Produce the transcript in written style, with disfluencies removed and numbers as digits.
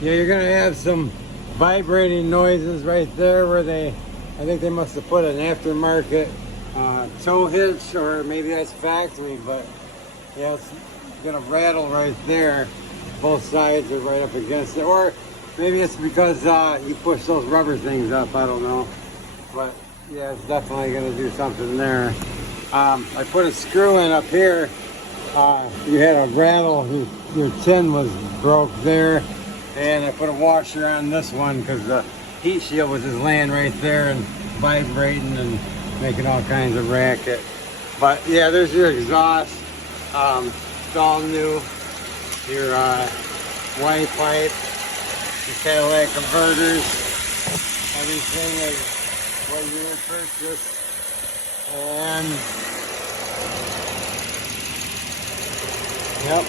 Yeah, you're gonna have some vibrating noises right there where I think they must have put an aftermarket tow hitch, or maybe that's factory, but yeah, it's gonna rattle right there. Both sides are right up against it, or maybe it's because you push those rubber things up, I don't know. But yeah, it's definitely gonna do something there. I put a screw in up here. You had a rattle, your tin was broke there. And I put a washer on this one because the heat shield was just laying right there and vibrating and making all kinds of racket. But yeah, there's your exhaust. It's all new. Your white pipe, your Cadillac converters, everything is what you would purchase. And yep.